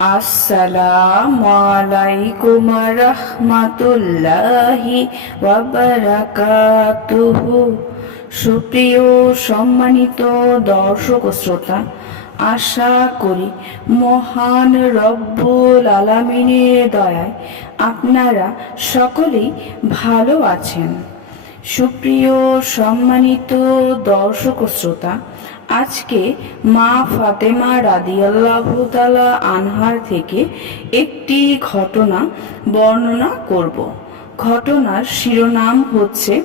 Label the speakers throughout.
Speaker 1: আসসালামু আলাইকুম রহমাতুল্লাহি ওয়াবারাকাতুহু সুপ্রিয় সম্মানিত দর্শক শ্রোতা, আশা করি মহান রব্বুল আলামিনের দয়ায় আপনারা সকলেই ভালো আছেন। সুপ্রিয় সম্মানিত দর্শক শ্রোতা, আজকে মা ফাতেমা রাদিয়াল্লাহু তাআলা আনহার থেকে একটি ঘটনা বর্ণনা করব। ঘটনার শিরোনাম হচ্ছে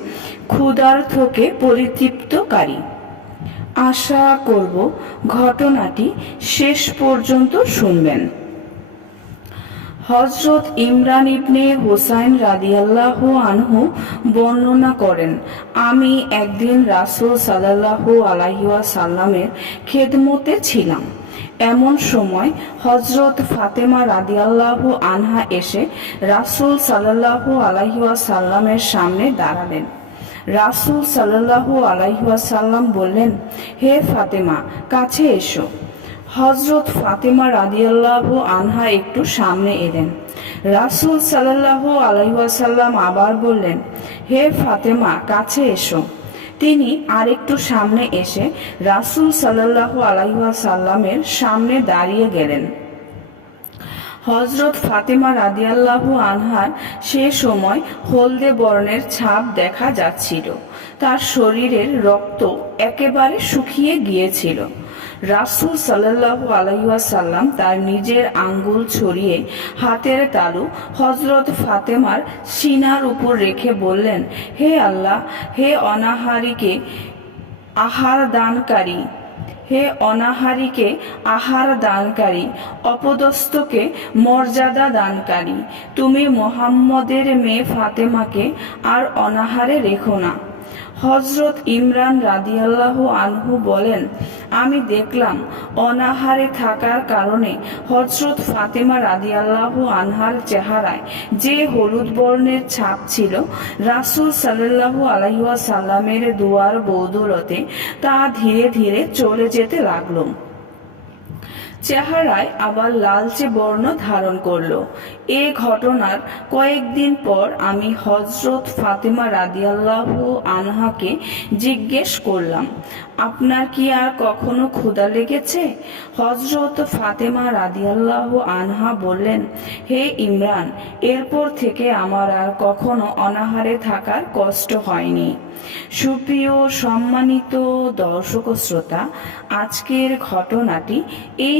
Speaker 1: ক্ষুধার্থকে পরিতৃপ্তকারী। আশা করব ঘটনাটি শেষ পর্যন্ত শুনবেন। হজরত ইমরান ইবনে হোসাইন রাদিয়াল্লাহ আনহু বর্ণনা করেন, আমি একদিন রাসূল সাল্লাল্লাহু আলাইহি সাল্লামের খেদমতে ছিলাম। এমন সময় হজরত ফাতেমা রাদিয়াল্লাহু আনহা এসে রাসূল সাল্লাল্লাহু আলাহিয়া সাল্লামের সামনে দাঁড়ালেন। রাসূল আলাইহি সাল্লাম বললেন, হে ফাতেমা, কাছে এসো। হজরত ফাতেমা রাদিয়াল্লাহু আনহা একটু সামনে এলেন। রাসূল সাল্লাল্লাহু আলাইসাল্লাম আবার বললেন, হে ফাতেমা, কাছে এসো। তিনি আরেকটু সামনে এসে রাসূল সাল্লাল্লাহু আলাইসাল্লামের সামনে দাঁড়িয়ে গেলেন। হজরত ফাতেমা রাদিয়াল্লাহু আনহার সে সময় হলদে বর্ণের ছাপ দেখা যাচ্ছিল। তার শরীরের রক্ত একেবারে শুকিয়ে গিয়েছিল। রাসুল সাল্লাহু আলহাসাল্লাম তার নিজের আঙ্গুল ছড়িয়ে হাতের তালু হজরত ফাতেমার সিনার উপর রেখে বললেন, হে আল্লাহ, হে অনাহারিকে আহার দানকারী, হে অনাহারীকে আহার দানকারী, অপদস্থকে মর্যাদা দানকারী, তুমি মোহাম্মদের মেয়ে ফাতেমাকে আর অনাহারে রেখো না। হজরত ইমরান রাদিয়াল্লাহু আনহু বলেন, আমি দেখলাম অনাহারে থাকার কারণে হজরত ফাতেমা রাদিয়াল্লাহু আনহার চেহারায় যে হলুদ বর্ণের ছাপ ছিল, রাসুল সাল্লাহু আলহিয়া সাল্লামের দুয়ার বৌদলতে তা ধীরে ধীরে চলে যেতে লাগল। চেহারায় আবার লালচে বর্ণ ধারণ করল। এ ঘটনার কয়েকদিন পর আমি হজরত ফাতেমা রাদিয়াল্লাহু আনহাকে জিজ্ঞেস করলাম, আপনার কি আর কখনো ক্ষুধা লেগেছে? হজরত ফাতেমা রাদিয়াল্লাহ আনহা বললেন, হে ইমরান, এরপর থেকে আমার আর কখনো অনাহারে থাকার কষ্ট হয়নি। সুপ্রিয়, সম্মানিত দর্শক শ্রোতা, আজকের ঘটনাটি এই